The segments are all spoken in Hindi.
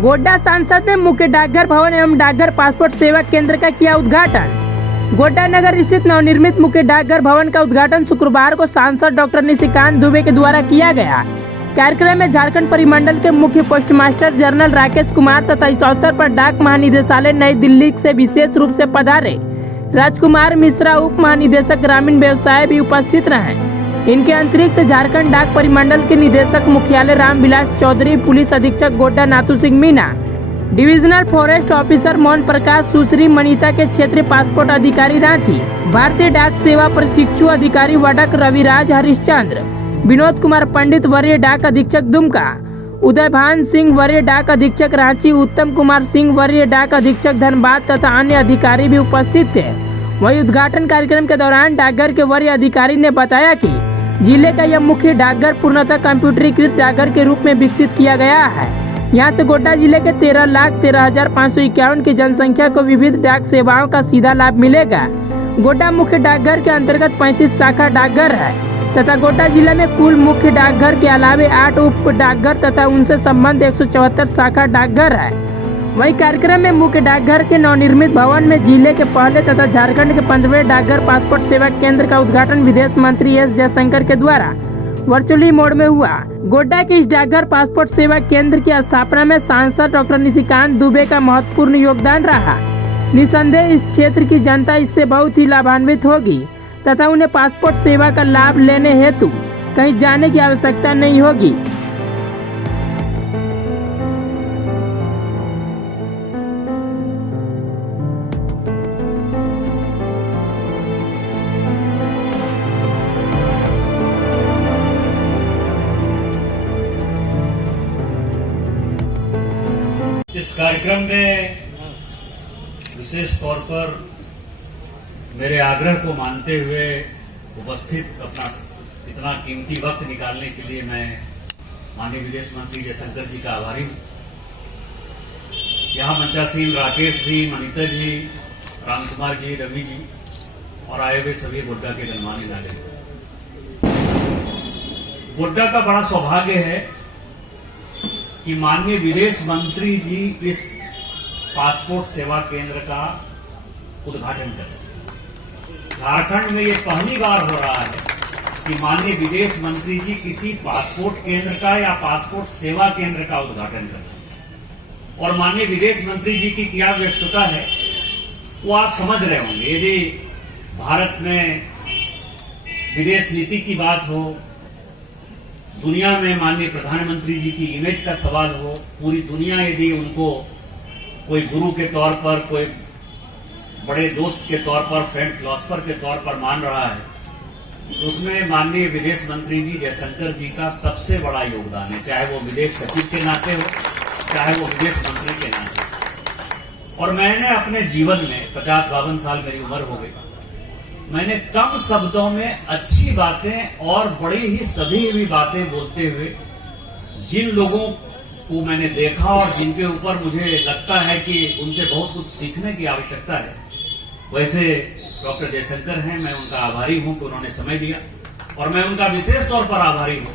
गोड्डा सांसद ने मुख्य डाकघर भवन एवं डाकघर पासपोर्ट सेवा केंद्र का किया उद्घाटन। गोड्डा नगर स्थित नवनिर्मित मुख्य डाकघर भवन का उद्घाटन शुक्रवार को सांसद डॉक्टर निशिकांत दुबे के द्वारा किया गया। कार्यक्रम में झारखंड परिमंडल के मुख्य post master general Rakesh Kumar तथा इस अवसर पर डाक महानिदेशालय नई दिल्ली से विशेष रूप से पधारे राजकुमार मिश्रा उप महानिदेशक ग्रामीण व्यवसाय भी उपस्थित रहे। इनके अतिरिक्त झारखंड डाक परिमंडल के निदेशक मुख्यालय रामविलास चौधरी, पुलिस अधीक्षक Godda Nathu Singh Meena, divisional forest officer Mohan Prakash, Sushri Manita के क्षेत्रीय पासपोर्ट अधिकारी रांची, भारतीय डाक सेवा प्रशिक्षु अधिकारी वडक रविराज हरिश्चंद्र, विनोद कुमार पंडित वरीय डाक अधीक्षक दुमका, उदयभान सिंह वरीय डाक अधीक्षक रांची, उत्तम कुमार सिंह वरीय डाक अधीक्षक धनबाद तथा अन्य अधिकारी भी उपस्थित थे। वहीं उद्घाटन कार्यक्रम के दौरान डाकघर के वरीय अधिकारी ने बताया कि जिले का यह मुख्य डाकघर पूर्णतः कंप्यूटरीकृत डाकघर के रूप में विकसित किया गया है। यहाँ से गोड्डा जिले के 13,13,551 की जनसंख्या को विविध डाक सेवाओं का सीधा लाभ मिलेगा। गोड्डा मुख्य डाकघर के अंतर्गत 35 शाखा डाकघर है तथा गोड्डा जिले में कुल मुख्य डाकघर के अलावे 8 उप डाकघर तथा उनसे संबंध 174 शाखा डाकघर है। वही कार्यक्रम में मुख्य डाकघर के नवनिर्मित भवन में जिले के पहले तथा झारखंड के 15वें डाकघर पासपोर्ट सेवा केंद्र का उद्घाटन विदेश मंत्री एस जयशंकर के द्वारा वर्चुअली मोड में हुआ। गोड्डा के इस डाकघर पासपोर्ट सेवा केंद्र की स्थापना में सांसद डॉक्टर निशिकांत दुबे का महत्वपूर्ण योगदान रहा। निसंदेह इस क्षेत्र की जनता इससे बहुत ही लाभान्वित होगी तथा उन्हें पासपोर्ट सेवा का लाभ लेने हेतु कहीं जाने की आवश्यकता नहीं होगी। इस कार्यक्रम में विशेष तौर पर मेरे आग्रह को मानते हुए उपस्थित अपना इतना कीमती वक्त निकालने के लिए मैं माननीय विदेश मंत्री जयशंकर जी का आभारी हूं। यहाँ मंचासीन राकेश जी, मनीता जी, राम कुमार जी, रवि जी और आए हुए सभी गोड्डा के गणमान्य नागरिक। गोड्डा का बड़ा सौभाग्य है कि माननीय विदेश मंत्री जी इस पासपोर्ट सेवा केंद्र का उद्घाटन कर रहे हैं। झारखंड में ये पहली बार हो रहा है कि माननीय विदेश मंत्री जी किसी पासपोर्ट केंद्र का या पासपोर्ट सेवा केंद्र का उद्घाटन कर रहे हैं। और माननीय विदेश मंत्री जी की क्या व्यस्तता है वो आप समझ रहे होंगे। यदि भारत में विदेश नीति की बात हो, दुनिया में माननीय प्रधानमंत्री जी की इमेज का सवाल हो, पूरी दुनिया यदि उनको कोई गुरु के तौर पर, कोई बड़े दोस्त के तौर पर, फ्रेंड फिलोसफर के तौर पर मान रहा है, तो उसमें माननीय विदेश मंत्री जी जयशंकर जी का सबसे बड़ा योगदान है, चाहे वो विदेश सचिव के नाते हो, चाहे वो विदेश मंत्री के नाते हो। और मैंने अपने जीवन में 50-52 साल मेरी उम्र हो गई, मैंने कम शब्दों में अच्छी बातें और बड़ी ही सधी हुई बातें बोलते हुए जिन लोगों को मैंने देखा और जिनके ऊपर मुझे लगता है कि उनसे बहुत कुछ सीखने की आवश्यकता है, वैसे डॉक्टर जयशंकर हैं। मैं उनका आभारी हूं कि उन्होंने समय दिया और मैं उनका विशेष तौर पर आभारी हूं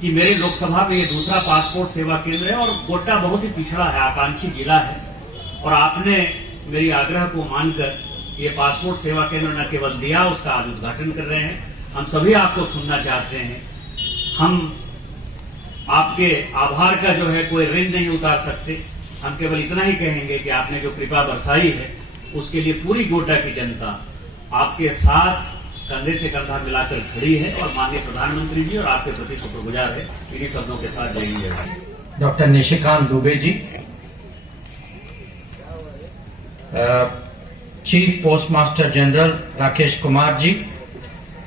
कि मेरे लोकसभा में ये दूसरा पासपोर्ट सेवा केंद्र है और गोड्डा बहुत ही पिछड़ा है, आकांक्षी जिला है और आपने मेरी आग्रह को मानकर ये पासपोर्ट सेवा केंद्र न केवल दिया, उसका आज उद्घाटन कर रहे हैं। हम सभी आपको सुनना चाहते हैं। हम आपके आभार का जो है कोई ऋण नहीं उतार सकते। हम केवल इतना ही कहेंगे कि आपने जो कृपा बरसाई है उसके लिए पूरी गोड्डा की जनता आपके साथ कंधे से कंधा मिलाकर खड़ी है और माननीय प्रधानमंत्री जी और आपके प्रति शुक्रगुजार है। इन्हीं शब्दों के साथ जय Hind. Doctor Nishikant Dubey ji, chief post master general Rakesh Kumar ji,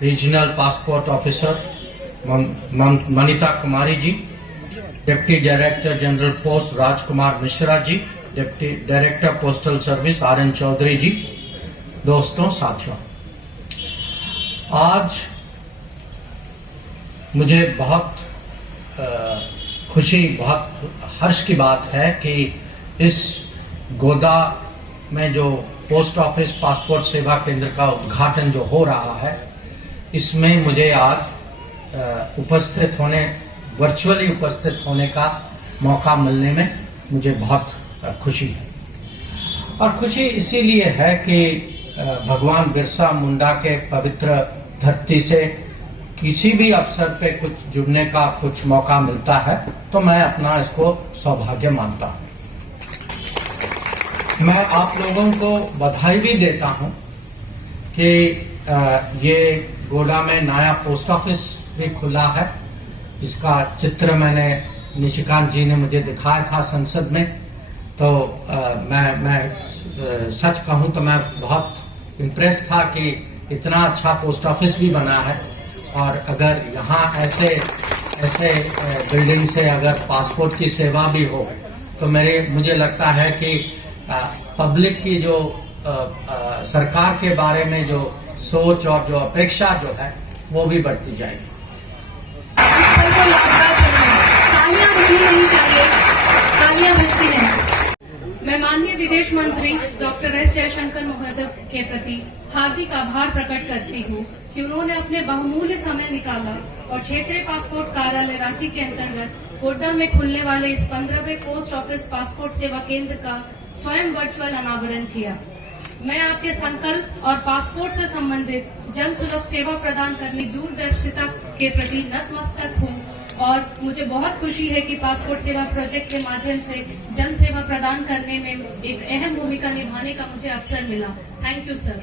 regional passport officer Manita Kumari ji, deputy director general post Rajkumar Mishra ji, deputy director postal service RN Chaudhary ji, दोस्तों, साथियों, आज मुझे बहुत खुशी, बहुत हर्ष की बात है कि इस गोड्डा में जो पोस्ट ऑफिस पासपोर्ट सेवा केंद्र का उद्घाटन जो हो रहा है, इसमें मुझे आज उपस्थित होने वर्चुअली उपस्थित होने का मौका मिलने में मुझे बहुत खुशी है। और खुशी इसीलिए है कि भगवान बिरसा मुंडा के पवित्र धरती से किसी भी अवसर पे कुछ जुड़ने का कुछ मौका मिलता है तो मैं अपना इसको सौभाग्य मानता हूं। मैं आप लोगों को बधाई भी देता हूं कि ये गोडा में नया पोस्ट ऑफिस भी खुला है। इसका चित्र मैंने निशिकांत जी ने मुझे दिखाया था संसद में, तो मैं सच कहूं तो मैं बहुत इम्प्रेस था कि इतना अच्छा पोस्ट ऑफिस भी बना है। और अगर यहाँ ऐसे बिल्डिंग से अगर पासपोर्ट की सेवा भी हो तो मुझे लगता है कि पब्लिक की जो सरकार के बारे में जो सोच और जो अपेक्षा जो है वो भी बढ़ती जाएगी। मैं माननीय विदेश मंत्री डॉक्टर एस जयशंकर महोदय के प्रति हार्दिक आभार प्रकट करती हूँ कि उन्होंने अपने बहुमूल्य समय निकाला और क्षेत्रीय पासपोर्ट कार्यालय रांची के अंतर्गत गोड्डा में खुलने वाले इस 15वें पोस्ट ऑफिस पासपोर्ट सेवा केंद्र का स्वयं वर्चुअल अनावरण किया। मैं आपके संकल्प और पासपोर्ट से संबंधित जन सुलभ सेवा प्रदान करने दूरदर्शिता के प्रति नतमस्तक हूँ और मुझे बहुत खुशी है कि पासपोर्ट सेवा प्रोजेक्ट के माध्यम से जन सेवा प्रदान करने में एक अहम भूमिका निभाने का मुझे अवसर मिला। Thank you sir.